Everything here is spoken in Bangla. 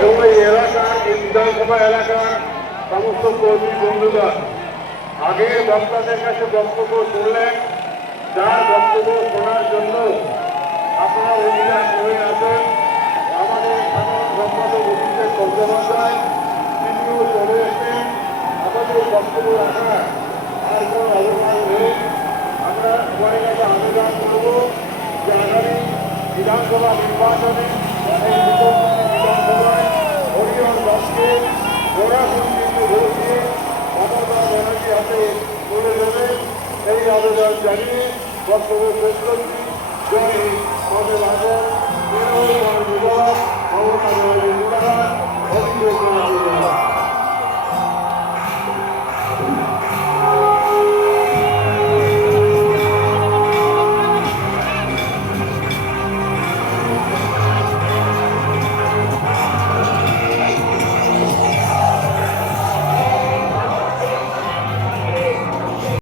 এবং এই এলাকার এই বিধানসভা এলাকার সমস্ত কর্মী বন্ধুগণ আগে বক্তাদের কাছে বক্তব্য শুনলেন, যার বক্তব্য শোনার জন্য আপনারা অভিযান হয়ে আছেন। আমাদের সাধারণ সম্পাদক অভিষেক বন্দ্যোপাধ্যায় তিনিও চলে এসেছেন। আমাদের বক্তব্য রাখার আর কোনো অবকাশ নেই। আমরা সবাই কাছে আবেদন করব যে আগামী বিধানসভা নির্বাচনে এই